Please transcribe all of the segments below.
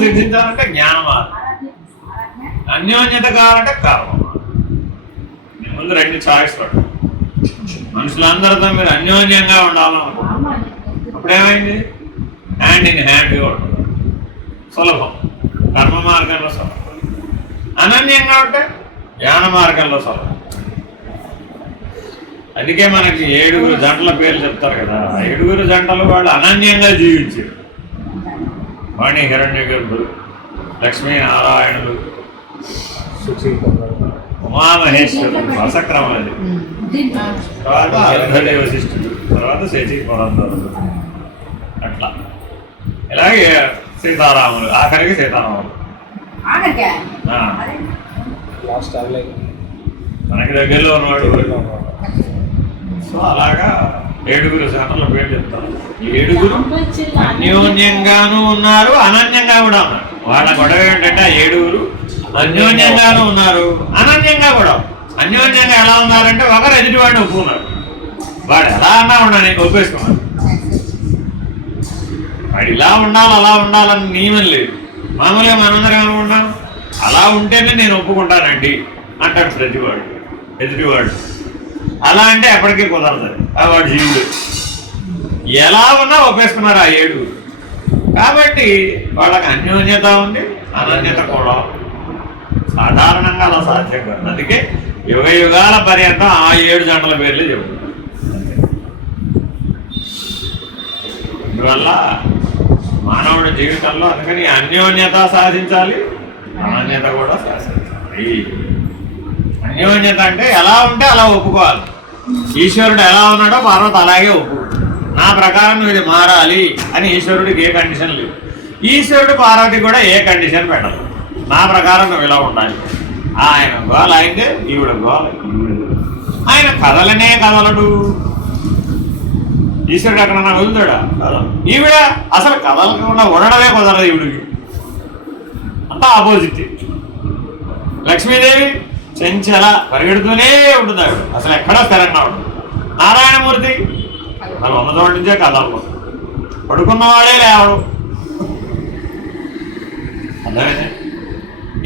సిద్ధించాలంటే జ్ఞాన మార్గం, అన్యోన్యత కావాలంటే కర్మ మార్గం. మీ ముందు రెండు చాయిస్ పడ్డారు. మనుషులందరితో మీరు అన్యోన్యంగా ఉండాలనుకుంటున్నారు, అప్పుడేమైంది? హ్యాండ్ ఇన్ హ్యాండ్గా ఉంటుంది, సులభం. కర్మ మార్గంలో సులభం. అనన్యంగా ఉంటే జ్ఞాన మార్గంలో సులభం. అందుకే మనకి 7 జంటల పేర్లు చెప్తారు కదా. 7 జంటలు వాళ్ళు అనన్యంగా జీవించారు. వాణి హిరణ్య గర్భులు, లక్ష్మీనారాయణులు, ఉమామహేశ్వరులు, రసక్రమది, తర్వాత అర్ధదే వశిష్ఠులు, తర్వాత శశి పురంధరులు, అట్లా ఇలాగే సీతారాములు, ఆఖరికి సీతారాములు. మనకి దగ్గరలో ఉన్నవాడు. సో అలాగా 7 జంటల పేరు చెప్తారు. 7 అన్యోన్యంగానూ ఉన్నారు, అనన్యంగా కూడా ఉన్నారు. వాళ్ళ గొడవ ఏంటంటే ఆ 7 అన్యోన్యంగానూ ఉన్నారు, అనన్యంగా కూడా. అన్యోన్యంగా ఎలా ఉన్నారంటే ఒకరు ఎదుటివాడిని ఒప్పుకున్నారు. వాడు ఎలా అన్నా ఉండని ఒప్పేసుకున్నాడు. వాడు ఇలా ఉండాలి అలా ఉండాలని నియమం లేదు. మామూలుగా మనందరం ఏమనుకుంటాం, అలా ఉంటేనే నేను ఒప్పుకుంటానండి అంటాడు ప్రతివాడు, ఎదుటివాడు. అలా అంటే ఎప్పటికీ కుదరదు. వాడు జీవుడు. ఎలా ఉన్నా ఒప్పేసుకున్నారు ఆ 7. కాబట్టి వాళ్ళకి అన్యోన్యత ఉంది, అనన్యత కూడా. సాధారణంగా అలా సాధ్యం కాదు. అందుకే యుగ యుగాల పర్యంతం ఆ 7 జంటల పేర్లే చెబుతున్నారు. అందువల్ల మానవుడి జీవితంలో అందుకని అన్యోన్యత సాధించాలి, అనన్యత కూడా సాధించాలి. అన్యోన్యత అంటే ఎలా ఉంటే అలా ఒప్పుకోవాలి. ఈశ్వరుడు ఎలా ఉన్నాడో పార్వతి అలాగే ఒప్పుకుంటాడు. నా ప్రకారం నువ్వు ఇది మారాలి అని ఈశ్వరుడికి ఏ కండిషన్ లేవు. ఈశ్వరుడు పార్వతి కూడా ఏ కండిషన్ పెట్టదు. నా ప్రకారం నువ్వు ఇలా ఉండాలి. ఆయన గోల అయితే ఈవిడ గోల ఈవిడ. ఆయన కదలనే కదలడు. ఈశ్వరుడు ఎక్కడన్నా వదులుతాడా? కదలడు. ఈవిడ అసలు కదలకుండా ఉండడమే కుదరదు. ఈవిడికి అంతా ఆపోజిట్. లక్ష్మీదేవి చెంచల పరిగెడుతూనే ఉంటుంది. ఆవిడ అసలు ఎక్కడా స్థిరంగా ఉంటుంది. నారాయణమూర్తి మన ఉన్న చోటు నుంచే కదలదు. పడుకున్నవాడే లేవడు. అర్థమైంది?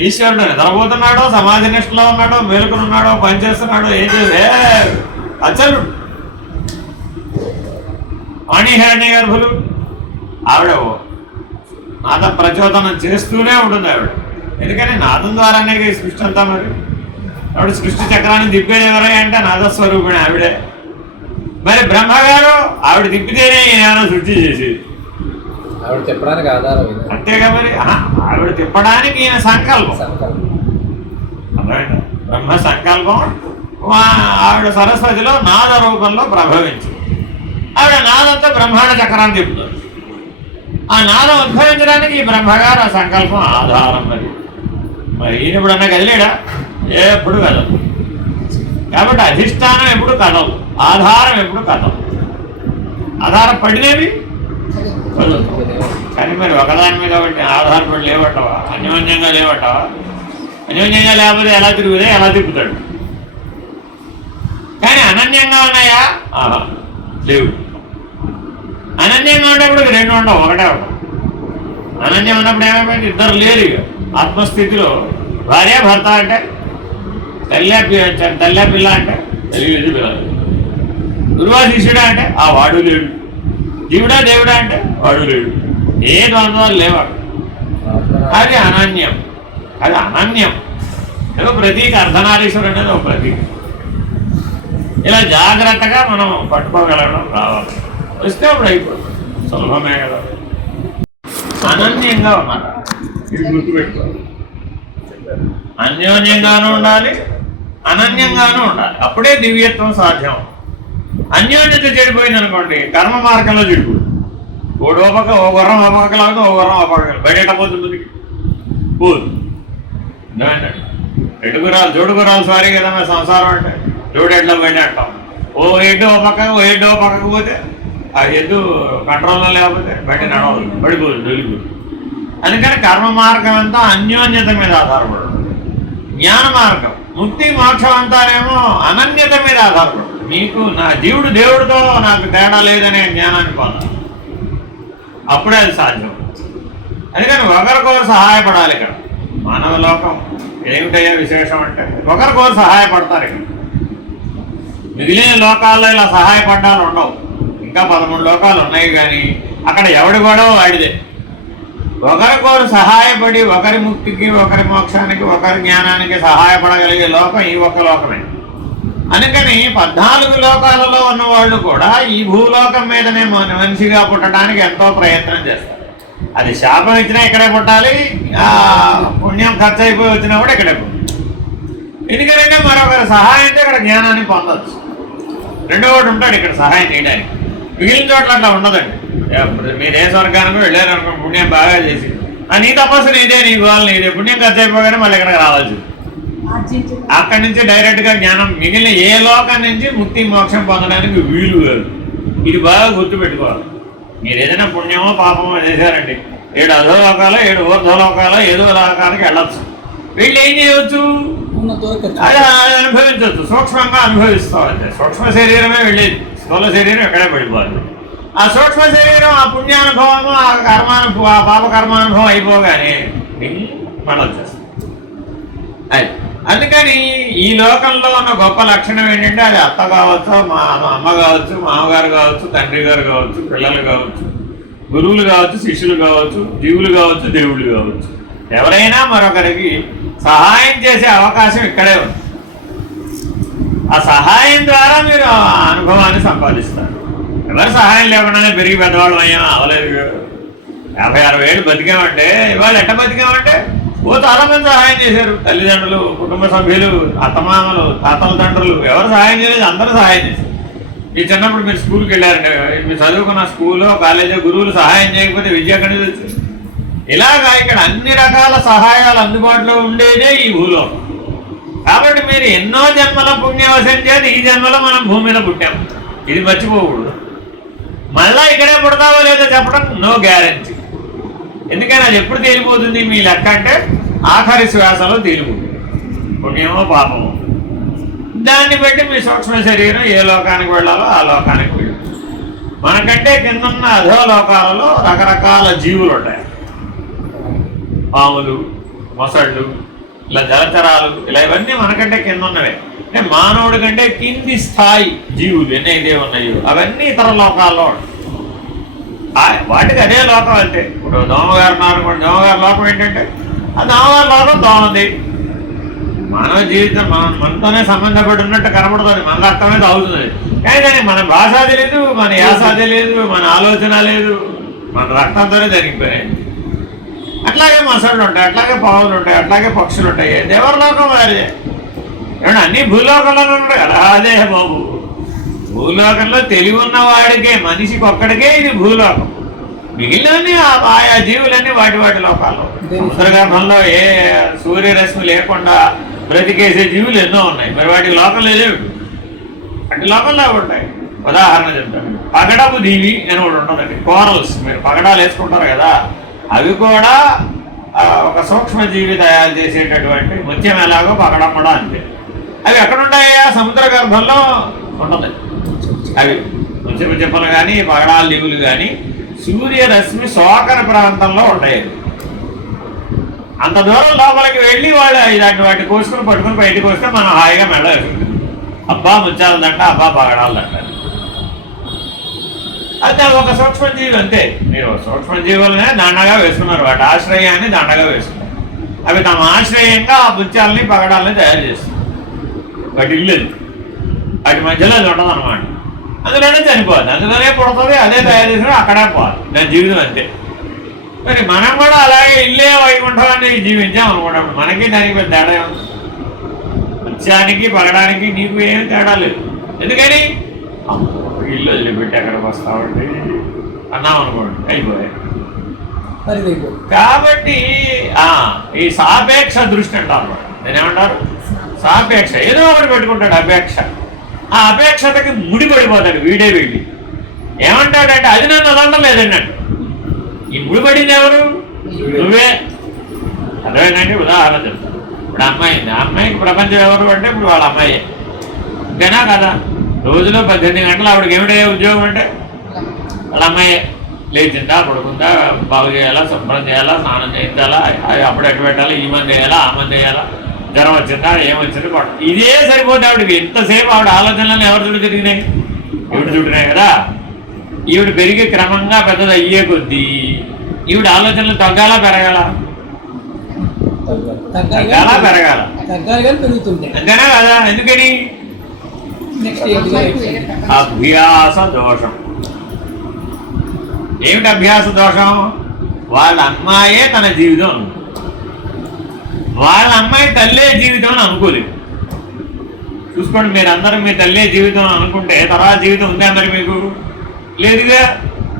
ఈశ్వరుడు నిద్రపోతున్నాడో, సమాజ నిష్టలో ఉన్నాడో, మేలుకున్నాడో, పనిచేస్తున్నాడో, ఏం చేసే అచ్చలుడు. వాణి హిరణ్య గర్భులు ఆవిడ నాద ప్రచోదనం చేస్తూనే ఉంటుంది ఆవిడ. ఎందుకని నాదం ద్వారానే సృష్టి అంతా. మరి ఆవిడ సృష్టి చక్రాన్ని తిప్పేది ఎవరే అంటే నాదస్వరూపిణి ఆవిడే. మరి బ్రహ్మగారు ఆవిడ తిప్పితేనే ఈయన సృష్టి చేసేది. ఆవిడ తిప్పడానికి ఆధారం అంతేగా. మరి ఆవిడ తిప్పడానికి ఈయన సంకల్పం. బ్రహ్మ సంకల్పం. ఆవిడ సరస్వతిలో నాద రూపంలో ప్రభవించింది. ఆవిడ నాదంతో బ్రహ్మాండ చక్రాన్ని తిప్పుతుంది. ఆ నాదం ఉద్భవించడానికి ఈ బ్రహ్మగారు ఆ సంకల్పం ఆధారం. మరి ఈయన ఎప్పుడన్నా కదిలేడా? ఎప్పుడు కదలు. కాబట్టి అధిష్టానం ఎప్పుడు కదలు, ఆధారం ఎప్పుడు కదలు. ఆధారం పడినవి కానీ మరి ఒకదాని మీద ఒకటి ఆధారపడి లేవట్టవా? అన్యోన్యంగా లేవట్టవా? అన్యోన్యంగా లేకపోతే ఎలా తిరుగుతాయి? ఎలా తిప్పుతాడు? కానీ అనన్యంగా ఉన్నాయా? లేవు. అనన్యంగా ఉన్నప్పుడు 2 ఉండవు, ఒకటే ఉండవు. అనన్యం ఉన్నప్పుడు ఏమైపోయింది? 2 లేరు. ఇక ఆత్మస్థితిలో భార్య భర్త అంటే తల్లి పిల్ల అంటే తెలియదు పిల్లలు. గురువా శిష్యుడా అంటే ఆ వాడు లేడు. జీవుడా దేవుడా అంటే వాడు లేడు. ఏ ద్వంద్వాలు లేవాడు. అది అనన్యం. అది అనన్యం. ఏదో ప్రతీక. అర్ధనారీశ్వరుడు అనేది ఒక ప్రతీక. ఇలా జాగ్రత్తగా మనం పట్టుకోగలగడం రావాలి. వస్తే అప్పుడు అయిపోతుంది. సులభమే కదా. అనన్యంగా ఉన్నారు. ఇది గుర్తుపెట్టుకోవాలి. అన్యోన్యంగానూ ఉండాలి, అనన్యంగానూ ఉండాలి. అప్పుడే దివ్యత్వం సాధ్యం. అన్యోన్యత చెడిపోయింది అనుకోండి, కర్మ మార్గంలో చెడిపోతుంది. ఓ గుర్రం అపకలాగా ఓ గుర్రం అపకలు బయట పోతుంది పోదు. ఎటు గురాలు జోడు గురాలు సారీ కదా మన సంసారం అంటే. జోడు ఎడ్లో బయట అంటాం. ఓ ఎడ్డు ఓ పక్కకు పోతే ఆ ఎద్దు కంట్రోల్లో లేకపోతే బయట నడవదు, పడిపోదు, దొరికిపోదు. అందుకని కర్మ మార్గం అంతా అన్యోన్యత మీద ఆధారపడదు. జ్ఞాన మార్గం, ముక్తి మోక్షం అంతానేమో అనన్యత మీద ఆధారపడదు. మీకు నా జీవుడు దేవుడితో నాకు తేడా లేదనే జ్ఞానాన్ని పొందాలి. అప్పుడే అది సాధ్యం. అందుకని ఒకరికొకరు సహాయపడాలి. ఇక్కడ మానవ లోకం ఏమిటయ్యా విశేషం అంటే ఒకరికొకరు సహాయపడతారు. ఇక్కడ మిగిలిన లోకాల్లో ఇలా సహాయపడ్డాలు ఉండవు. ఇంకా 13 లోకాలు ఉన్నాయి, కానీ అక్కడ ఎవడి గొడవ వాడిదే. ఒకరికొకరు సహాయపడి ఒకరి ముక్తికి, ఒకరి మోక్షానికి, ఒకరి జ్ఞానానికి సహాయపడగలిగే లోకం ఈ ఒక్క లోకమే. అందుకని 14 లోకాలలో ఉన్నవాళ్ళు కూడా ఈ భూలోకం మీదనే మనిషిగా పుట్టడానికి ఎంతో ప్రయత్నం చేస్తారు. అది శాపం ఇచ్చినా ఇక్కడే పుట్టాలి, పుణ్యం ఖర్చు అయిపోయి వచ్చినా కూడా ఇక్కడే పుట్టాలి. ఎందుకంటే మరొకరి సహాయంతో ఇక్కడ జ్ఞానాన్ని పొందవచ్చు. రెండో వాడు ఉంటాడు ఇక్కడ సహాయం చేయడానికి. మిగిలిన చోట్ల అట్లా ఉండదండి. మీరు ఏ స్వర్గానికి వెళ్ళారు అనుకో, పుణ్యం బాగా చేసి నీ తపస్సు నీదే, నీ గోల్ నీదే, పుణ్యం ఖర్చు అయిపోగానే మళ్ళీ ఇక్కడికి రావాల్సి. అక్కడి నుంచి డైరెక్ట్గా జ్ఞానం మిగిలిన ఏ లోకం నుంచి ముక్తి మోక్షం పొందడానికి వీలు కాదు. ఇది బాగా గుర్తుపెట్టుకోవాలి. మీరు ఏదైనా పుణ్యమో పాపమో చేశారండి, 7 అధోలోకాలు 7 ఊర్ధ్వలోకాలు ఏదో లోకానికి వెళ్ళచ్చు. వీళ్ళు ఏం చేయవచ్చు, అది అనుభవించవచ్చు, సూక్ష్మంగా అనుభవిస్తామంటే. సూక్ష్మ శరీరమే వెళ్ళేది, స్థూల శరీరం ఎక్కడే పడిపోతుంది. ఆ సూక్ష్మ శరీరం ఆ పుణ్యానుభవము, ఆ కర్మానుభవం, ఆ పాప కర్మానుభవం అయిపోగానే మళ్ళీ వచ్చేస్తుంది. అది అందుకని ఈ లోకంలో ఉన్న గొప్ప లక్షణం ఏంటంటే అది అత్త కావచ్చు, అమ్మ కావచ్చు, మామగారు కావచ్చు, తండ్రి గారు కావచ్చు, పిల్లలు కావచ్చు, గురువులు కావచ్చు, శిష్యులు కావచ్చు, జీవులు కావచ్చు, దేవుళ్ళు కావచ్చు, ఎవరైనా మరొకరికి సహాయం చేసే అవకాశం ఇక్కడే ఉంది. ఆ సహాయం ద్వారా మీరు ఆ అనుభవాన్ని సంపాదిస్తారు. ఎవరు సహాయం లేకుండానే పెరిగి పెద్దవాళ్ళు అయ్యాం అవలేదు. 50-60 ఏళ్ళు బతికామంటే ఇవాళ ఎట్ట బతికామంటే చాలా మంది సహాయం చేశారు. తల్లిదండ్రులు, కుటుంబ సభ్యులు, అత్తమామలు, తాతల తండ్రులు, ఎవరు సహాయం చేయలేదు, అందరూ సహాయం చేశారు. ఈ చిన్నప్పుడు మీరు స్కూల్కి వెళ్ళారంటే మీరు చదువుకున్న స్కూల్లో కాలేజీ గురువులు సహాయం చేయకపోతే విద్య ఎక్కడి నుంచి వచ్చింది? ఇలాగా ఇక్కడ అన్ని రకాల సహాయాలు అందుబాటులో ఉండేదే ఈ భూలోకం. కాబట్టి మీరు ఎన్నో జన్మల పుణ్యవశం చేసి ఈ జన్మలో మనం భూమి మీద పుట్టాము, ఇది మర్చిపోకూడదు. మళ్ళా ఇక్కడే పుడతావో లేదో చెప్పడం నో గ్యారెంటీ. ఎందుకని అది ఎప్పుడు తేలిపోతుంది మీ లెక్క అంటే ఆఖరి శ్వాసలో తేలిపోతుంది, పుణ్యమో పాపమో. దాన్ని బట్టి మీ సూక్ష్మ శరీరం ఏ లోకానికి వెళ్ళాలో ఆ లోకానికి వెళ్ళి. మనకంటే కిందన్న అధోలోకాలలో రకరకాల జీవులు ఉంటాయి. పాములు, మొసళ్ళు, ఇలా జలచరాలు, ఇలా ఇవన్నీ మనకంటే కింద ఉన్నవే. అంటే మానవుడి కంటే కింది స్థాయి జీవులు ఎన్నైతే ఉన్నాయో అవన్నీ ఇతర లోకాల్లో ఉంటాయి. వాటికి అదే లోకం అంటే ఇప్పుడు దోమగారు ఉన్నారనుకోండి, దోమగారి లోకం ఏంటంటే ఆ దోమగారి లోకం దోమది. మానవ జీవితం మనతోనే సంబంధపడి ఉన్నట్టు కనబడుతుంది, మన రక్తమే తాగుతుంది. కానీ దానికి మన భాష తెలియదు, మన యాస తెలియదు, మన ఆలోచన లేదు, మన రక్తంతోనే జరిగిపోయాయి. అట్లాగే మొసళ్ళు ఉంటాయి, అట్లాగే పావులు ఉంటాయి, అట్లాగే పక్షులు ఉంటాయి. ఎవరి లోకం వారిదే. ఏమన్నా అన్ని భూలోకంలోనే ఉంటాయి కదా. అదే బాబు, భూలోకంలో తెలివి ఉన్న వాడికే, మనిషికి ఒక్కడికే ఇది భూలోకం. మిగిలినవన్నీ ఆయా జీవులన్నీ వాటి లోకాల్లో. సముద్రగర్భంలో ఏ సూర్యరశ్మి లేకుండా బ్రతికేసే జీవులు ఎన్నో ఉన్నాయి. మరి వాటి లోకం లేదేవి, వాటి లోకంలో ఉంటాయి. ఉదాహరణ చెప్తాను, పగడపు దీవి అని ఒకటి ఉంటుందండి. కోరల్స్, మీరు పగడాలు వేసుకుంటారు కదా, అవి కూడా ఒక సూక్ష్మజీవి తయారు చేసేటటువంటి ముత్యం ఎలాగో పగడం కూడా అంతే. అవి ఎక్కడుంటాయా, సముద్ర గర్భంలో ఉంటుంది. అవి ముత్యపు చెప్పలు కానీ పగడాల దీవులు కానీ సూర్యరశ్మి సోకర ప్రాంతంలో ఉంటాయి. అంత దూరం లోపలికి వెళ్ళి వాళ్ళు ఇలాంటి వాటి కోసుకుని పట్టుకుని బయటకు వస్తే మనం హాయిగా మెడవేసుకుంటాం. అబ్బా ముత్యాలదంట, అబ్బా పగడాలదంట. అయితే ఒక సూక్ష్మజీవి అంతే. మీరు సూక్ష్మజీవులనే దండగా వేసుకున్నారు, వాటి ఆశ్రయాన్ని దండగా వేసుకున్నారు. అవి తమ ఆశ్రయంగా ఆ ముత్యాలని పగడాలని తయారు చేస్తారు. వాటి ఇల్లు వాటి మధ్యలో అది ఉండదు అనమాట. అందులోనే చనిపోద్ది, అందులోనే పుడుతుంది, అదే తయారు చేసిన అక్కడే పోవాలి. దాని జీవితం అంతే. మరి మనం కూడా అలాగే ఇల్లే వైకుంఠాన్ని జీవించాం అనుకుంటాం. మనకి దానికి పెద్ద తేడా ఉంది. ముత్యానికి పగడానికి నీకు ఏమి తేడా లేదు. ఎందుకని ఇల్లు వదిలిపెట్టి ఎక్కడికి వస్తామండి అన్నాం అనుకోండి, అయిపోయాయి. కాబట్టి ఈ సాపేక్ష దృష్టి అంటారు. నేనేమంటారు, సాపేక్ష ఏదో ఒకటి పెట్టుకుంటాడు అపేక్ష. ఆ అపేక్షతకి ముడిపడిపోతాడు వీడే వెళ్ళి. ఏమంటాడంటే అది నన్ను అదండం లేదన్నట్టు. ఈ ముడిపడింది ఎవరు, నువ్వే. అదేనంటే ఉదాహరణ చెప్తాను. ఇప్పుడు అమ్మాయి ఉంది, ఆ అమ్మాయికి ప్రపంచం ఎవరు అంటే ఇప్పుడు వాళ్ళ అమ్మాయే. అంతేనా కదా. రోజులో 18 గంటలు ఆవిడకి ఏమిటయ్యే ఉద్యోగం అంటే వాళ్ళ అమ్మాయే. లేచిందా పడుకుందా, బాగు చేయాలా, శుభ్రం చేయాలా, స్నానం చేయించాలా, అప్పుడు ఎటు పెట్టాలా, ఈ మంది వేయాలా, ఆ మంది వేయాలా, జ్వరం వచ్చిందా, ఏమొచ్చింది ఇదే సరిపోతే ఆవిడకి. ఎంతసేపు ఆవిడ ఆలోచనలను ఎవరి చుట్టూ తిరిగినాయి? ఈవిడ చుట్టినాయి కదా. ఈవిడ పెరిగి క్రమంగా పెద్దది అయ్యే కొద్దీ ఈవిడ ఆలోచనలు తగ్గాలా పెరగాల? తగ్గాలా పెరగాల? అంతేనా కదా. ఎందుకని? అభ్యాస దోషం. ఏమిటి అభ్యాస దోషం? వాళ్ళ అమ్మాయే తన జీవితం అనుకో, వాళ్ళ అమ్మాయి తల్లే జీవితం అని అనుకోలేదు. చూసుకోండి, మీరు అందరూ మీ తల్లే జీవితం అనుకుంటే తర్వాత జీవితం ఉందా మరి మీకు? లేదుగా.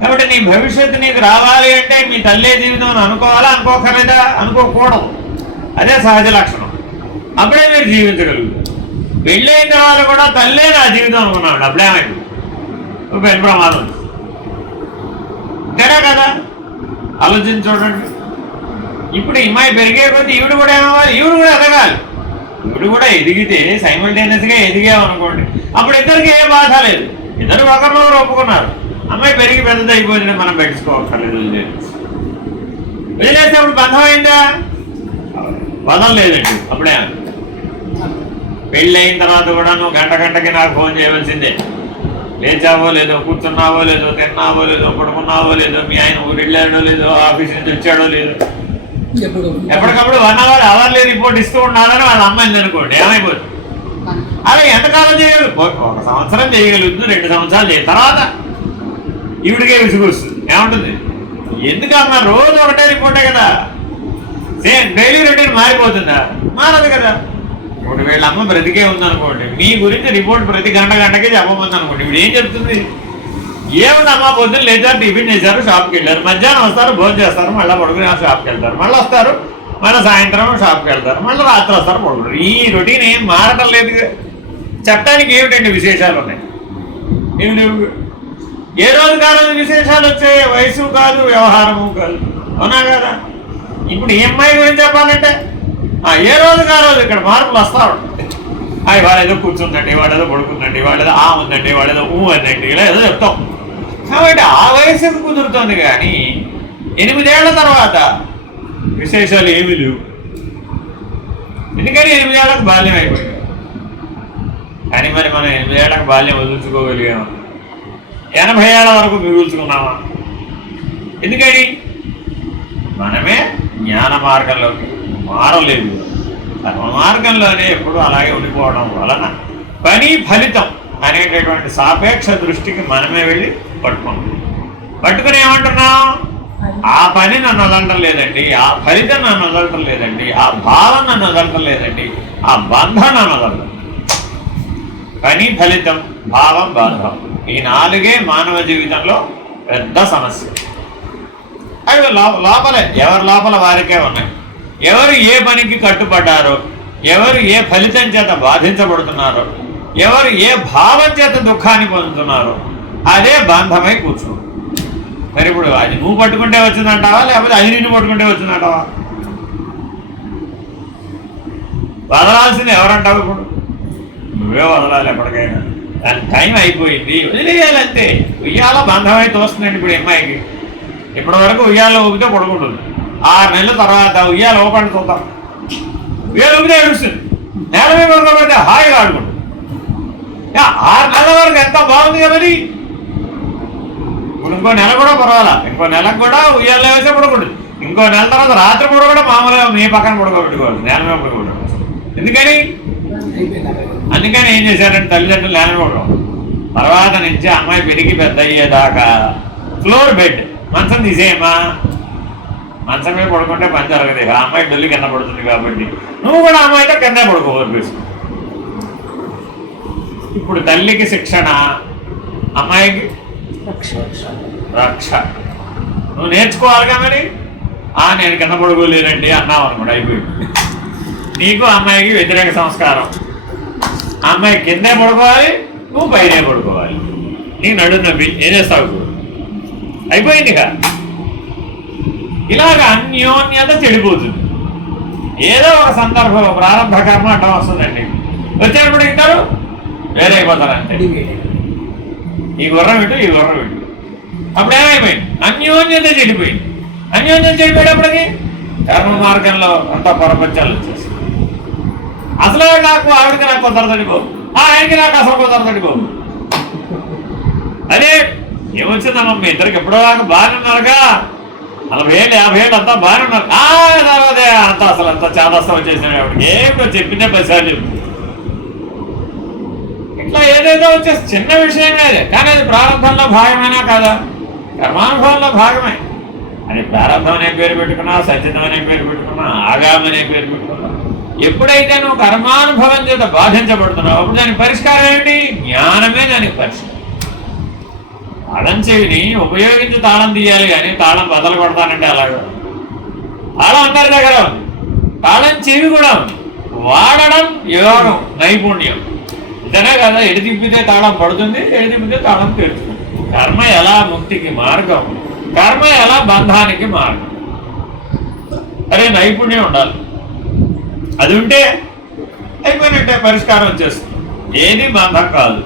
కాబట్టి నీ భవిష్యత్తు నీకు రావాలి అంటే మీ తల్లే జీవితం అని అనుకోవాలా, అనుకోకర్లేదా? అనుకోకూడదు. అదే సహజ లక్షణం. అప్పుడే మీరు జీవించగలుగుతారు. పెళ్ళైన తర్వాత కూడా తల్లే నా జీవితం అనుకున్నాడు, అప్పుడేమైంది? పెద్ద ప్రమాదం. అంతేనా కదా. ఆలోచించి చూడండి. ఇప్పుడు ఈ అమ్మాయి పెరిగే కొద్దీ ఈవిడ కూడా ఏమవ్వాలి? ఈవిడ కూడా ఎదగాలి. ఈవిడ కూడా ఎదిగితే సైమల్టేనియస్గా ఎదిగామనుకోండి, అప్పుడు ఇద్దరికి ఏ బాధ లేదు. ఇద్దరు ఒకరినొకరు ఒప్పుకున్నారు. అమ్మాయి పెరిగి పెద్దది అయిపోయింది, మనం పెట్టుకోవక్కర్లేదు, వదిలేస్తే అప్పుడు బంధం అయిందా? బంధం లేదండి. అప్పుడే పెళ్ళి అయిన తర్వాత కూడా నువ్వు గంటకి నాకు ఫోన్ చేయవలసిందే. లేచావో లేదో, కూర్చున్నావో లేదో, తిన్నావో లేదో, పడుకున్నావో లేదో, మీ ఆయన ఊరిళ్ళాడో లేదో, ఆఫీస్ నుంచి వచ్చాడో లేదో, ఎప్పటికప్పుడు 1 hour అవర్లీ రిపోర్ట్ ఇస్తూ ఉండాలని వాళ్ళ అమ్మాయింది అనుకోండి, ఏమైపోతుంది? అలా ఎంతకాలం చేయగలరు? 1 సంవత్సరం చేయగలుగుతుంది, 2 సంవత్సరాలు చేయ తర్వాత ఈవిడికే విసుగు వస్తుంది. ఏముంటుంది? ఎందుకమ్మా రోజు ఒకటే రిపోర్టే కదా, సేమ్ డైలీ రొటీన్ మారిపోతుందా? మారదు కదా. ఇప్పుడు వీళ్ళ అమ్మ బ్రతికే ఉందనుకోండి, మీ గురించి రిపోర్ట్ ప్రతి గంటకి చెప్పబోతుంది అనుకోండి. ఇప్పుడు ఏం చెప్తుంది? ఏముందమ్మా, పొద్దున్న లేచారు, టిఫిన్ చేశారు, షాప్కి వెళ్ళారు, మధ్యాహ్నం వస్తారు, భోజనం చేస్తారు, మళ్ళీ పడుకుని షాప్కి వెళ్తారు, మళ్ళీ వస్తారు, మళ్ళీ సాయంత్రం షాప్కి వెళ్తారు, మళ్ళీ రాత్రి వస్తారు, పడుకుంటారు. ఈ రొటీన్ ఏం మారటం లేదు. చెప్పడానికి ఏమిటండి విశేషాలు ఉన్నాయి? ఏమి ఏ రోజు కాదు విశేషాలు వచ్చాయి. వయసు కాదు, వ్యవహారము కాదు, అవునా కదా. ఇప్పుడు ఈ అమ్మాయి గురించి చెప్పాలంటే ఏ రోజు కాదు ఇక్కడ మార్పులు వస్తా ఉంటాయి. ఇవాళ ఏదో కూర్చుందండి, వాడు ఏదో పడుకుందండి, వాడు ఏదో ఉందండి, వాడు ఏదో అందండి, ఇలా ఏదో చెప్తాం. కాబట్టి ఆ వయసుకు కుదురుతుంది. కానీ 8 ఏళ్ల తర్వాత విశేషాలు ఏమీ లేవు. ఎందుకని 8 ఏళ్లకు బాల్యం అయిపోయింది. కానీ మరి మనం 8 ఏళ్లకు బాల్యం వదులుచుకోగలిగామా? 80 ఏళ్ల వరకు మిగుల్చుకున్నామా? ఎందుకని? మనమే జ్ఞాన మార్గంలోకి మారలేదు. కర్మ మార్గంలోనే ఎప్పుడు అలాగే ఉండిపోవడం వలన పని ఫలితం అనేటటువంటి సాపేక్ష దృష్టికి మనమే వెళ్ళి పట్టుకుని ఏమంటున్నాం? ఆ పని నన్ను వదలటం లేదండి, ఆ ఫలితం నన్ను వదలటం లేదండి, ఆ భావం నన్ను వదలటం లేదండి, ఆ బంధం నన్ను వదలటం. పని, ఫలితం, భావం, బంధం, ఈ 4 మానవ జీవితంలో పెద్ద సమస్య. అవి లోపలే, ఎవరి లోపల వారికే ఉన్నాయి. ఎవరు ఏ పనికి కట్టుబడ్డారో, ఎవరు ఏ ఫలితం చేత బాధించబడుతున్నారో, ఎవరు ఏ భావం చేత దుఃఖాన్ని పొందుతున్నారో అదే బంధమై కూర్చో. మరి ఇప్పుడు అది నువ్వు పట్టుకుంటే వచ్చిందంటావా, లేకపోతే అది నిన్ను పట్టుకుంటే వచ్చిందంటావా? వదలాల్సింది ఎవరంటావు? ఇప్పుడు నువ్వే వదలాలి. ఎప్పటికైనా దాని టైం అయిపోయింది, వదిలేయాలంతే. ఉయ్యాల బంధమై తోస్తుందండి ఇప్పుడు అమ్మాయికి. ఇప్పటి వరకు ఉయ్యాల ఊపితే పడుకుంటుంది. 6 నెలల తర్వాత ఉయ్యాల ఊపండి చూద్దాం. ఉయ్యాల ఊపితే ఏడుస్తుంది, నేల మీద పడుకోబడితే హాయిగా ఆడుకుంటుంది. 6 నెలల వరకు ఎంత బాగుంది కదని. ఇప్పుడు ఇంకో నెల కూడా పర్వాలా, ఇంకో నెలకు కూడా ఉయ్యాల వేసే పడుకుంటుంది. ఇంకో నెల తర్వాత రాత్రి పూట కూడా మామూలుగా మీ పక్కన పడుకోబెట్టుకోవాలి, నేల మీద పడుకోబెట్టుకోవాలి. ఎందుకని? అందుకని ఏం చేశారంటే తల్లిదండ్రులు నేల పడడం. తర్వాత నుంచి అమ్మాయి పెరిగి పెద్ద అయ్యేదాకా ఫ్లోర్ బెడ్, మంచం తీసేయమ్మా, మంచం మీద పడుకుంటే పని జరగదు. ఆ అమ్మాయి డొల్లి కింద పడుతుంది కాబట్టి నువ్వు కూడా అమ్మాయితో కిందే పడుకోవాలి. ఇప్పుడు తల్లికి శిక్షణ, అమ్మాయికి రక్ష. నువ్వు నేర్చుకోవాలిగా మరి. నేను కింద పడుకోలేనండి అన్నావు అనుకోండి, అయిపోయింది. నీకు అమ్మాయికి వ్యతిరేక సంస్కారం. అమ్మాయి కిందే పడుకోవాలి, నువ్వు పైనే పడుకోవాలి. నీకు నడు నవ్వి ఏం చేస్తావు? అయిపోయింది కదా. ఇలాగ అన్యోన్యత చెడిపోతుంది. ఏదో ఒక సందర్భం, ప్రారంభ కర్మ అంటాం వస్తుందండి. వచ్చేటప్పుడు ఇద్దరు వేరైపోతారు అంతే. ఈ గుర్రం ఇటు, ఈ గుర్రం ఇటు. అప్పుడు ఏమైపోయింది? అన్యోన్యత చెడిపోయింది. అన్యోన్యత చెడిపోయేటప్పటికి కర్మ మార్గంలో అంతా పొరపంచాలు వచ్చేసి అసలు నాకు ఆవిడకి నాకు కుదరదండి బాబు, ఆయనకి నాకు అసలు కుదరదండి బాబు. అదే ఏమొచ్చిందమ్మా మీ ఇద్దరికి ఎప్పుడో దాకా బాగానే ఉన్నారుగా, 40 ఏళ్ళు 50 ఏళ్ళు అంతా బాగానే ఉన్నారు. అదే అంతా అసలు అంతా చాదస్తం వచ్చేసిన ఆవిడకి ఏమిటో చెప్పిందే 10 సార్లు చెప్తుంది. ఇట్లా ఏదేదో వచ్చేసి చిన్న విషయం కాదే, కానీ అది ప్రారంభంలో భాగమైనా కాదా? కర్మానుభవంలో భాగమే. అది ప్రారంభం అనే పేరు పెట్టుకున్నా, సత్యతం అనే పేరు పెట్టుకున్నా, ఆగామం అనే పేరు పెట్టుకున్నా, ఎప్పుడైతే నువ్వు కర్మానుభవం చేత బాధించబడుతున్నావు అప్పుడు దానికి పరిష్కారం ఏంటి? జ్ఞానమే దానికి పరిష్కారం. తాళం చెవిని ఉపయోగించి తాళం తీయాలి కానీ తాళం బదలు కొడతానంటే అలాగా. తాళం అందరి దగ్గర ఉంది, తాళం చెవి కూడా ఉంది. వాడడం యోగం, నైపుణ్యం. ఇదనే కదా, ఎడి తిప్పితే తాళం పడుతుంది, ఎడి తిప్పితే తాళం తెరుచుతుంది. కర్మ ఎలా ముక్తికి మార్గం, కర్మ ఎలా బంధానికి మార్గం. అరే నైపుణ్యం ఉండాలి, అది ఉంటే అయిపోయినట్టే, పరిష్కారం వచ్చేస్తుంది. ఏది బంధం కాదు.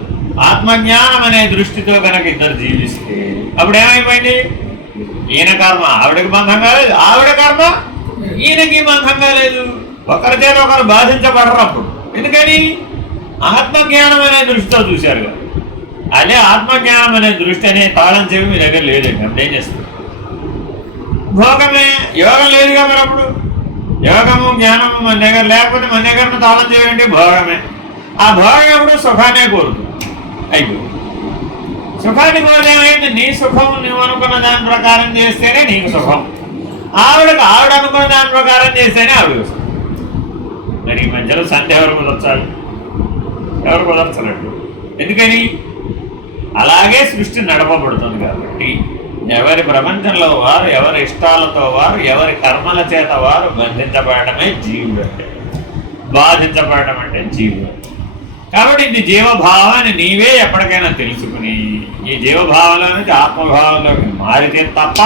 ఆత్మజ్ఞానం అనే దృష్టితో కనుక ఇద్దరు జీవిస్తే అప్పుడు ఏమైపోయింది? ఈయన కర్మ ఆవిడకి బంధం కాలేదు, ఆవిడ కర్మ ఈయనకి బంధం కాలేదు. ఒకరి చేత ఒకరు బాధించబడరు అప్పుడు. ఎందుకని? ఆత్మజ్ఞానం అనే దృష్టితో చూశారు కదా. అదే ఆత్మజ్ఞానం అనే దృష్టి అనే తాళం చెవి మీ దగ్గర లేదండి. అప్పుడు ఏం చేస్తుంది? భోగమే, యోగం లేదుగా మరి. అప్పుడు యోగము జ్ఞానము మన దగ్గర లేకపోతే మన దగ్గర తాళం చేయండి భోగమే. ఆ భోగం ఎప్పుడు సుఖాన్నే కోరుతుంది. అయిపోయింది. సుఖాన్ని కోరేమైంది? నీ సుఖం నువ్వు అనుకున్న దాని ప్రకారం చేస్తేనే నీకు సుఖం, ఆవిడ అనుకున్న దాని ప్రకారం చేస్తేనే ఆవిడ సుఖం. మరి ఈ మధ్యలో సంధ్య ఎవరు కుదర్చాలి? ఎవరు కుదర్చలేడు. ఎందుకని? అలాగే సృష్టి నడపబడుతుంది కాబట్టి ఎవరి ప్రపంచంలో వారు, ఎవరి ఇష్టాలతో వారు, ఎవరి కర్మల చేత వారు బంధించబడమే జీవుడు అంటే, బాధించబడటం అంటే జీవుడు. కాబట్టి ఇది జీవభావాన్ని నీవే ఎప్పటికైనా తెలుసుకుని ఈ జీవభావంలో నుంచి ఆత్మభావంలోకి మారితే తప్ప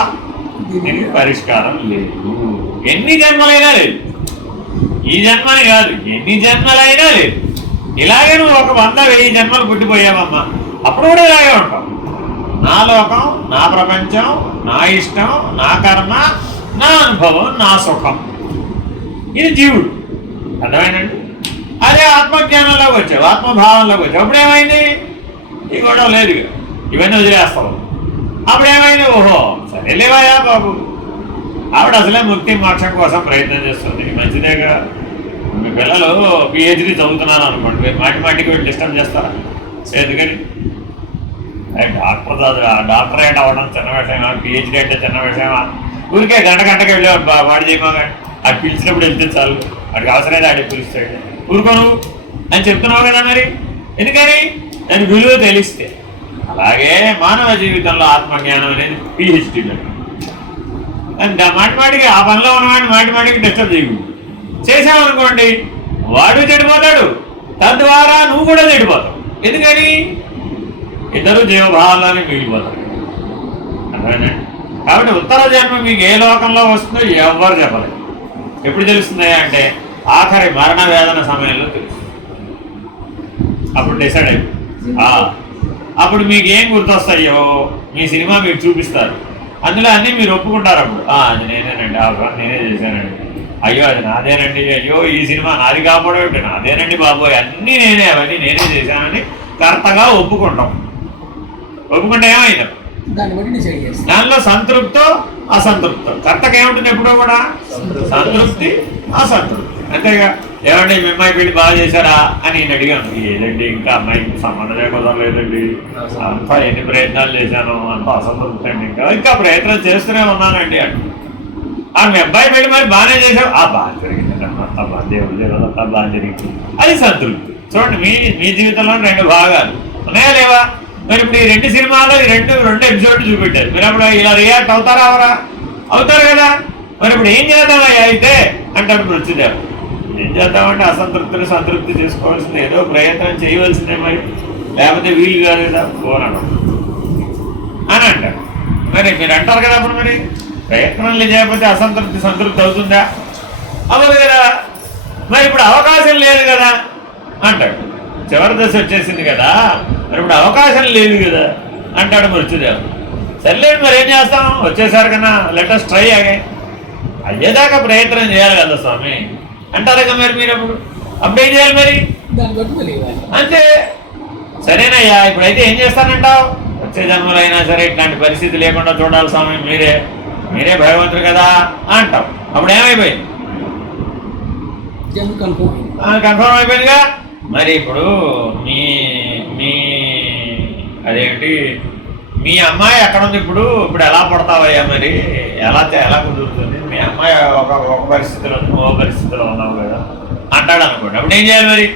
దీనికి పరిష్కారం లేదు. ఎన్ని జన్మలైనా లేదు, ఈ జన్మని కాదు, ఎన్ని జన్మలైనా లేదు. ఇలాగే నువ్వు ఒక 100-1000 జన్మలు పుట్టిపోయావమ్మా, అప్పుడు కూడా ఇలాగే ఉంటావు. నా లోకం, నా ప్రపంచం, నా ఇష్టం, నా కర్మ, నా అనుభవం, నా సుఖం. ఇది జీవుడు. అర్థమైందండి? అదే ఆత్మజ్ఞానంలోకి వచ్చావు, ఆత్మభావంలోకి వచ్చావు, అప్పుడు ఏమైంది? ఈ గొడవ లేదు, ఇవన్నీ వదిలేస్తావు. అప్పుడు ఏమైంది? ఓహో సరేలేవాయా బాబు, ఆవిడ అసలే ముక్తి మోక్షం కోసం ప్రయత్నం చేస్తుంది, మంచిదేగా. మీ పిల్లలు పిహెచ్డీ చదువుతున్నారు అనుకోండి, మీరు మాటికి వెళ్ళి డిస్టర్బ్ చేస్తారా? ఎందుకని? డాక్టర్ ఏంటి అవ్వడం చిన్న విషయమా? పిహెచ్డీ అంటే చిన్న విషయమా? ఊరికే గంటకి వెళ్ళేవాడు వాడు చేయమా, అది పిలిచినప్పుడు వెళ్తే చాలు, వాడికి అవసరమైతే ఆడికి పిలుస్తాడు. ఊరుకోను అని చెప్తున్నావు కదా మరి. ఎందుకని? దాని విలువ తెలిస్తే. అలాగే మానవ జీవితంలో ఆత్మజ్ఞానం అనేది పిహెచ్డీ. అండ్ మాటికి ఆ పనిలో ఉన్నవాడిని మాటికి డిస్టర్బ్ చేయకూడదు. చేసామనుకోండి వాడు చెడిపోతాడు, తద్వారా నువ్వు కూడా చెడిపోతావు. ఎందుకని? ఇద్దరు జీవభావాల్లోనే మిగిలిపోతారు. అర్థమైందండి? కాబట్టి ఉత్తర జన్మ మీకు ఏ లోకంలో వస్తుందో ఎవరు చెప్పలేదు. ఎప్పుడు తెలుస్తుందా అంటే ఆఖరి మరణ వేదన సమయంలో తెలుస్తుంది. అప్పుడు డిసైడ్ అయిపోయి అప్పుడు మీకు ఏం గుర్తొస్తాయో మీ సినిమా మీకు చూపిస్తారు, అందులో అన్నీ మీరు ఒప్పుకుంటారు. అప్పుడు అది నేనేనండి, ఆ పని నేనే చేశానండి, అయ్యో అది నాదేనండి, అయ్యో ఈ సినిమా నాది కాకపోవడం నాదేనండి బాబోయ్, అన్నీ నేనే, అవన్నీ నేనే చేశానని కర్తగా ఒప్పుకుంటాం. ఒప్పుకుంటే ఏమైంది? దానిలో సంతృప్తో అసంతృప్తం. కర్తకి ఏముంటుంది ఎప్పుడో కూడా? సంతృప్తి అసంతృప్తి. అంతేగా. ఏమండి మీ అమ్మాయి పెళ్లి బాగా చేశారా అని నేను అడిగాను. ఏదండి ఇంకా అమ్మాయికి సంబంధమే కుదరలేదండి, అంతా ఎన్ని ప్రయత్నాలు చేశాను, అంతా అసంతృప్తి అండి, ఇంకా ప్రయత్నం చేస్తూనే ఉన్నానండి అండి. మీ అబ్బాయి పెళ్లి మరి బాగానే చేశావు, బాగా జరిగిందండి, అంతా బాగా దేవుడు అంతా బాగా జరిగింది, అది సంతృప్తి. చూడండి మీ జీవితంలో 2 భాగాలు ఉన్నాయా లేవా? మరి ఇప్పుడు ఈ 2 సినిమాల్లో ఈ రెండు ఎపిసోడ్లు చూపెట్టారు. మీరు అప్పుడు ఇలా రియాక్ట్ అవుతారా అవరా? అవుతారు కదా. మరి ఇప్పుడు ఏం చేద్దామయ్యా అయితే అంటాడు మృత్యుదేవుడు. ఏం చేద్దామంటే అసంతృప్తిని సంతృప్తి చేసుకోవాల్సింది, ఏదో ప్రయత్నం చేయవలసిందే మరి, లేకపోతే వీలు కాదు కదా పోనడం అని అంటారు. మరి మీరు అంటారు కదా అప్పుడు మరి ప్రయత్నం చేయకపోతే అసంతృప్తి సంతృప్తి అవుతుందా? అవ్వదు కదా. మరి ఇప్పుడు అవకాశం లేదు కదా అంటాడు. చివరి దశ వచ్చేసింది కదా, మరి ఇప్పుడు అవకాశం లేదు కదా అంటాడు మృత్యుదేవుడు. సర్లేదు మరి ఏం చేస్తాం, వచ్చేసారు కన్నా లెటెస్ట్ ట్రై అయ్యేదాకా ప్రయత్నం చేయాలి కదా స్వామి అంటారు కదా మరి మీరు అప్పుడు ఏం చేయాలి మరి దాన్ని బట్టి మళ్ళీ ఇవ్వాలి. అంతే. సరేనయ్యా ఇప్పుడైతే ఏం చేస్తానంటావు, వచ్చే జన్మలో అయినా సరే ఇట్లాంటి పరిస్థితి లేకుండా చూడాలి స్వామి, మీరే భగవంతుడు కదా అంటాం. అప్పుడు ఏమైపోయింది, జన్మ కన్ఫర్మ్ అయిపోయిందిగా. మరి ఇప్పుడు మీ మీ అదేంటి మీ అమ్మాయి ఎక్కడ ఉంది ఇప్పుడు ఎలా పడతావయ్యా, మరి ఎలా కుదురుతుంది, మీ అమ్మాయి ఒక పరిస్థితిలో ఉంది, ఓ పరిస్థితిలో ఉన్నావు కదా అంటాడు అనుకోండి. అప్పుడు ఏం చేయాలి మరి,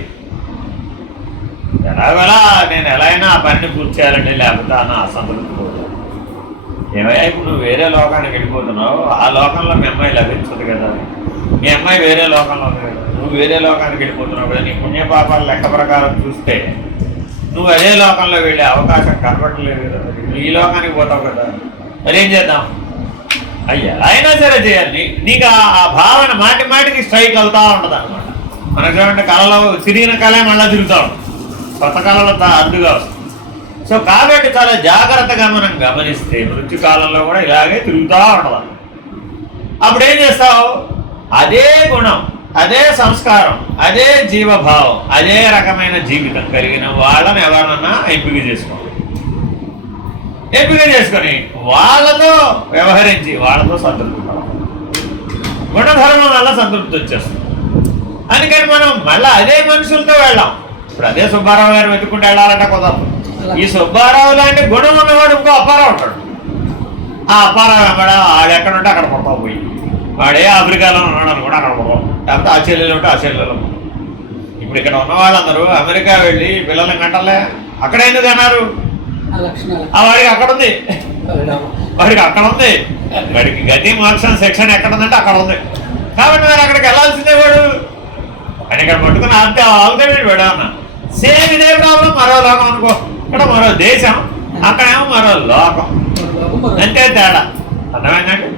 ఎలాగోలా నేను ఎలా అయినా ఆ పనిని పూర్తి చేయాలండి, లేకపోతే అన్న అసంతృప్తి పోదు. ఏమయ్యా ఇప్పుడు నువ్వు వేరే లోకానికి వెళ్ళిపోతున్నావు, ఆ లోకంలో మీ అమ్మాయి లభించదు కదా, మీ అమ్మాయి వేరే లోకంలో ఉంది కదా, నువ్వు వేరే లోకానికి వెళ్ళిపోతున్నావు కదా, నీ పుణ్యపాపాల లెక్క ప్రకారం చూస్తే నువ్వు అదే లోకంలో వెళ్ళే అవకాశం కనబడలేదు కదా, నువ్వు ఈ లోకానికి పోతావు కదా, మరి ఏం చేద్దాం అయ్యా అయినా సరే చేయాలి. నీకు ఆ భావన మాటికి స్ట్రైక్ అవుతా ఉంటుంది అనమాట. మనకు ఏమంటే కళలో తిరిగిన కళే మళ్ళీ తిరుగుతూ ఉంటుంది, కొత్త కళలో అడ్డుగా వస్తుంది. సో కాబట్టి చాలా జాగ్రత్తగా మనం గమనిస్తే మృత్యుకాలంలో కూడా ఇలాగే తిరుగుతూ ఉంటుంది. అప్పుడు ఏం చేస్తావు, అదే గుణం, అదే సంస్కారం, అదే జీవభావం, అదే రకమైన జీవితం కలిగిన వాళ్ళని ఎవరన్నా ఎంపిక చేసుకొని వాళ్ళతో వ్యవహరించి వాళ్ళతో సంతృప్తి పడాలి. గుణధర్మం వల్ల సంతృప్తి వచ్చేస్తుంది. అందుకని మనం మళ్ళీ అదే మనుషులతో వెళ్ళాం. ఇప్పుడు అదే సుబ్బారావు గారు వెతుక్కుంటూ వెళ్ళాలంటే కుదరదు. ఈ సుబ్బారావు లాంటి గుణం ఉన్నవాడు ఇంకో అప్పారావు ఉంటాడు. ఆ అప్పారావు వెంబడ వాడు ఎక్కడ ఉంటే అక్కడ పడతావు పోయి, వాడే ఆఫ్రికాలో ఉన్నాడు అనుకోండి అక్కడ పడతాం, లేకపోతే ఆ చెల్లెలు ఉంటే ఆ చెల్లెలు. ఇప్పుడు ఇక్కడ ఉన్న వాళ్ళందరూ అమెరికా వెళ్ళి పిల్లల్ని కంటలే, అక్కడ ఎందుకు అన్నారు, వాడికి అక్కడ ఉంది, వాడికి గతి మోక్షం సెక్షన్ ఎక్కడ ఉందంటే అక్కడ ఉంది. కాబట్టి మరి అక్కడికి వెళ్ళాల్సిందే వాడు. అని ఇక్కడ పట్టుకుని ఆపితే ఆగుతాడు వాడు అన్న. సేమ్ ఇదే ప్రాబ్లం మరో లోకం అనుకో, ఇక్కడ మరో దేశం, అక్కడేమో మరో లోకం, అంతే తేడా. అర్థమైందండి.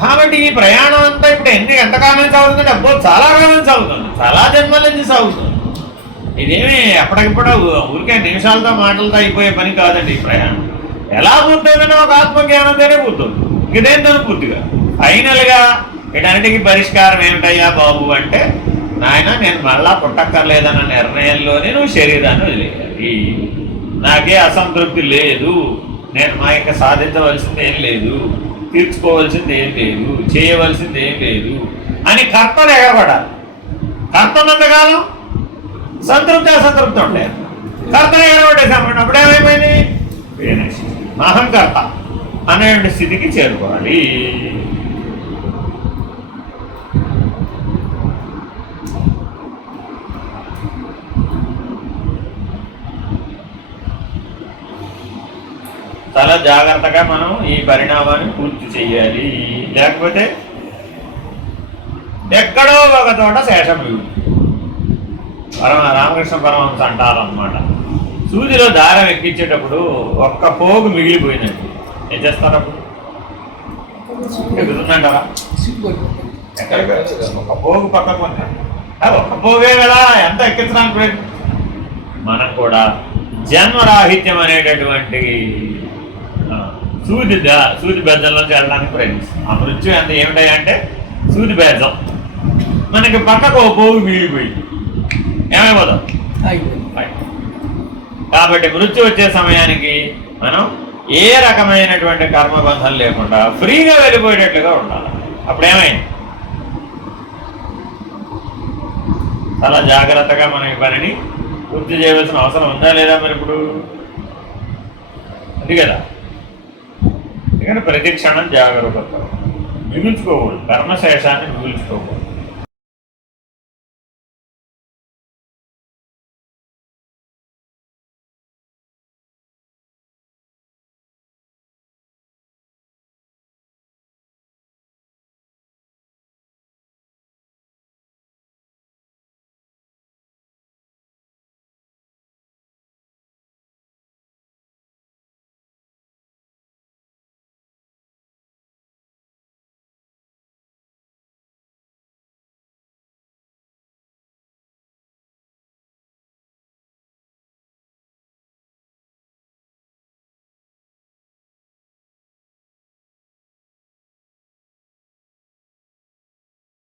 కాబట్టి ఈ ప్రయాణం అంతా ఇప్పుడు ఎంతకాలం సాగుతుందంటే అబ్బో చాలా కాలం సాగుతుంది, చాలా జన్మల నుంచి సాగుతుంది. ఇదేమి ఎప్పటికిప్పుడు ఊరికే నిమిషాలతో మాటలతో అయిపోయే పని కాదండి. ఈ ప్రయాణం ఎలా పూర్తయిందనే ఒక ఆత్మజ్ఞానంతోనే పూర్తుంది, ఇదేంతో పూర్తిగా ఫైనల్గా వీటన్నిటికీ పరిష్కారం ఏమిటయ్యా బాబు అంటే, నాయన నేను మళ్ళా పుట్టక్కర్లేదన్న నిర్ణయంలోనే నువ్వు శరీరాన్ని వదిలేయాలి. నాకే అసంతృప్తి లేదు, నేను మా యొక్క సాధించవలసింది ఏం లేదు, తీర్చుకోవాల్సింది ఏం లేదు, చేయవలసింది ఏం లేదు అని కర్తను ఎగరబడాలి. కర్త ఉన్నంతకాలం సంతృప్తి అసంతృప్తి ఉంటాయి. కర్తను ఎగరబట్టేసామంటే అప్పుడు ఏమైపోయింది, అహంకర్త అనే స్థితికి చేరుకోవాలి. చాలా జాగ్రత్తగా మనం ఈ పరిణామాన్ని పూర్తి చేయాలి. లేకపోతే ఎక్కడో ఒక చోట శేషం రామకృష్ణ పరమహంస అంటారన్నమాట, సూదిలో దారం ఎక్కించేటప్పుడు ఒక్క పోగు మిగిలిపోయినట్టు ఏం చేస్తారు, అప్పుడు ఎక్కుతుందంటారా, ఒక పోగు పక్కకు ఒక్క పోగే కదా ఎంత ఎక్కించడానికి ప్రయత్నం. మనం కూడా జన్మరాహిత్యం అనేటటువంటి సూది బెజ్జంలోంచి వెళ్ళడానికి ప్రయత్నిస్తాం. ఆ మృత్యు ఎంత ఏమిటాయంటే సూది బెజ్జం, మనకి పక్కకు ఓ పోగు మిగిలిపోయింది, ఏమైపోతాం. కాబట్టి మృత్యు వచ్చే సమయానికి మనం ఏ రకమైనటువంటి కర్మబంధం లేకుండా ఫ్రీగా వెళ్ళిపోయేటట్లుగా ఉండాలి. అప్పుడేమైంది, చాలా జాగ్రత్తగా మనం ఈ పనిని పూర్తి చేయవలసిన అవసరం ఉందా లేదా మరి ఇప్పుడు, అది కదా. ఎందుకంటే ప్రతి క్షణం జాగ్రత్త మిగుల్చుకోకూడదు, కర్మశేషాన్ని మిగుల్చుకోకూడదు.